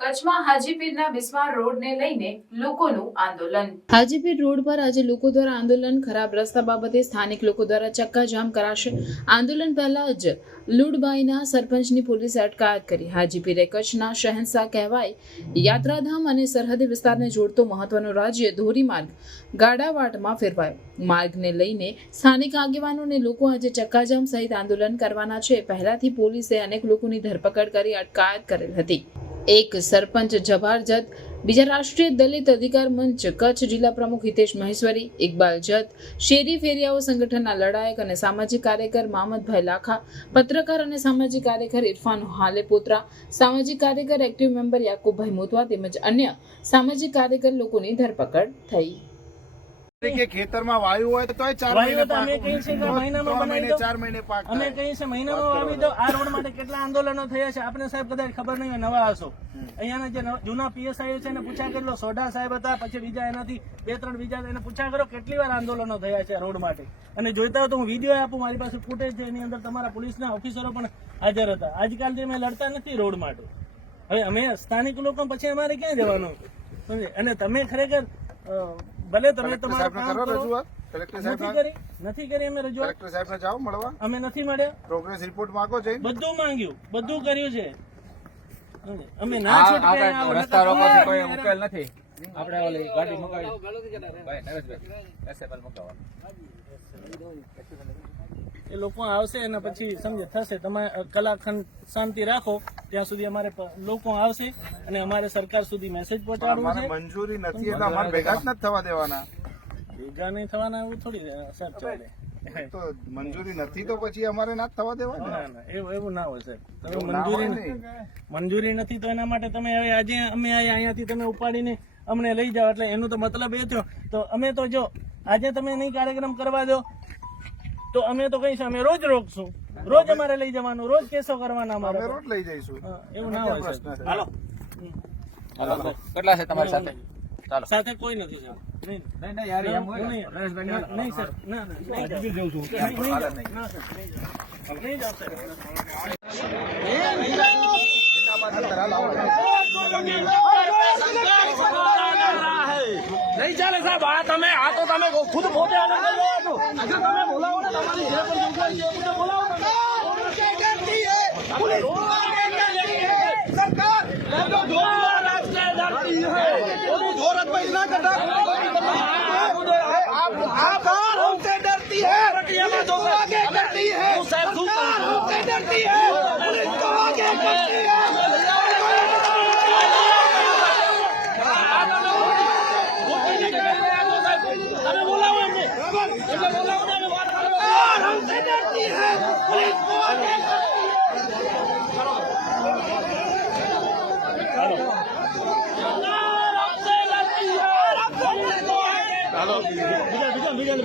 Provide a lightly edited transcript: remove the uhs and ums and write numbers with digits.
કચ્છમાં હાજીપીરના બિસ્માર રોડને લઈને લોકોનું આંદોલન। હાજીપીર રોડ પર આજે લોકો દ્વારા આંદોલન। ખરાબ રસ્તા બાબતે સ્થાનિક લોકો દ્વારા ચક્કાજામ કરાશે। આંદોલન પહેલા જ લુડબાઈના સરપંચની પોલીસે અટકાયત કરી। હાજીપીર કચ્છના શહેનશાહ કહેવાય। યાત્રાધામ અને સરહદી વિસ્તારને જોડતો મહત્વનો રાજ્ય ધોરીમાર્ગ ગાડાવાટમાં ફેરવાયો। માર્ગને લઈને સ્થાનિક આગેવાનો અને લોકો આજે ચક્કાજામ સહિત આંદોલન કરવાના છે। પહેલાથી પોલીસે અનેક લોકોની ધરપકડ કરી અટકાયત કરેલ હતી। એક સરપંચ જભાર જત, બીજા રાષ્ટ્રીય દલિત અધિકાર મંચ કચ્છ જિલ્લા પ્રમુખ હિતેશ મહેશ્વરી, ઇકબાલ જત, શેરી ફેરિયાઓ સંગઠનના લડાયક અને સામાજિક કાર્યકર મામદભાઈ લાખા, પત્રકાર અને સામાજિક કાર્યકર ઇરફાન હાલેપોત્રા, સામાજિક કાર્યકર એક્ટિવ મેમ્બર યાકુબભાઈ મોતવા તેમજ અન્ય સામાજિક કાર્યકર લોકોની ધરપકડ થઈ। કે ખેતરમાં વાયુ હોય તો 4 મહિને અમે કહીએ છીએ કે મહિનામાં બનાવી દો, 4 મહિને પાક અમે કહીએ છીએ મહિનામાં વાવી દો। આ રોડ માટે કેટલા આંદોલનો થયા છે આપણે સાહેબ કદાચ ખબર નહીં હોય, નવા હશો। અહીંયાના જે જૂના પીએસઆઈ છે એને પૂછ્યા કેટલો સોઢા સાહેબ હતા, પછી બીજા એનાથી 2-3 બીજા એને પૂછ્યા કરો કેટલી વાર આંદોલનો થયા છે રોડ માટે। અને જોઈતા હોય તો હું વિડીયો આપું, મારી પાસે ફૂટેજ છે, એની અંદર તમારા પોલીસના ઓફિસરો પણ હાજર હતા। આજકાલથી અમે લડતા નથી રોડ માટે, હવે અમે સ્થાનિક લોકો પછી અમારે ક્યાં જવાનું? અને તમે ખરેખર ભલે તમે તમારું કામ કરો, કલેક્ટર સાહેબ નથી કરી અમે રજૂઆત, કલેક્ટર સાહેબને જાઓ મળવા, અમે નથી મળ્યા, પ્રોગ્રેસ રિપોર્ટ માંગો છે, બધું માંગ્યું, બધું કર્યું છે, અમે ના છૂટકે રસ્તા રોકવાથી કોઈ ઉકેલ નથી। આપણે ઓલી ગાડી મુકાવી ભાઈ નરેશભાઈ એસએપએલ મુકાવવા એ લોકો આવશે અને પછી સમજે થશે। તમે કલાકખંડ શાંતિ રાખો, ત્યાં સુધી અમારે લોકો આવશે અને અમારે સરકાર સુધી મેસેજ પહોંચાડવો છે। મંજૂરી નથી એટલે અમારે ભેગા જ નથી થવા દેવાના, ભેગા નહીં થવાના એવું થોડી સાહેબ ચાલે। તો મંજૂરી નથી તો પછી અમારે ના થવા દેવાના, એવું ના હોય સાહેબ। મંજૂરી નથી તો એના માટે તમે હવે આજે અમે અહીંયાથી તમે ઉપાડીને અમને લઈ જાઓ, એટલે એનો તો મતલબ એ થયો। તો અમે તો જો આજે તમે નહીં કાર્યક્રમ કરવા દો તો અમે તો કહીશું અમે રોજ રોકશું, રોજ અમારે લઈ જવાનું, રોજ કેસો કરવાના, અમારે રોજ લઈ જઈશું, એવું ના હોય સાહેબ। હાલો કેટલા છે તમારી સાથે? સાથે કોઈ નથી સાહેબ, નહીં યાર એમ હોય નહીં સર, ના હજી જઉં છું, નહીં જાવ સર, નહીં ચાલે સાહેબ। આ તમે આ તો તમે ખુદ પોતે તમે બોલાવો ને, તમારી જે પણ જગ્યાએ છે બધું બોલાવો બીજા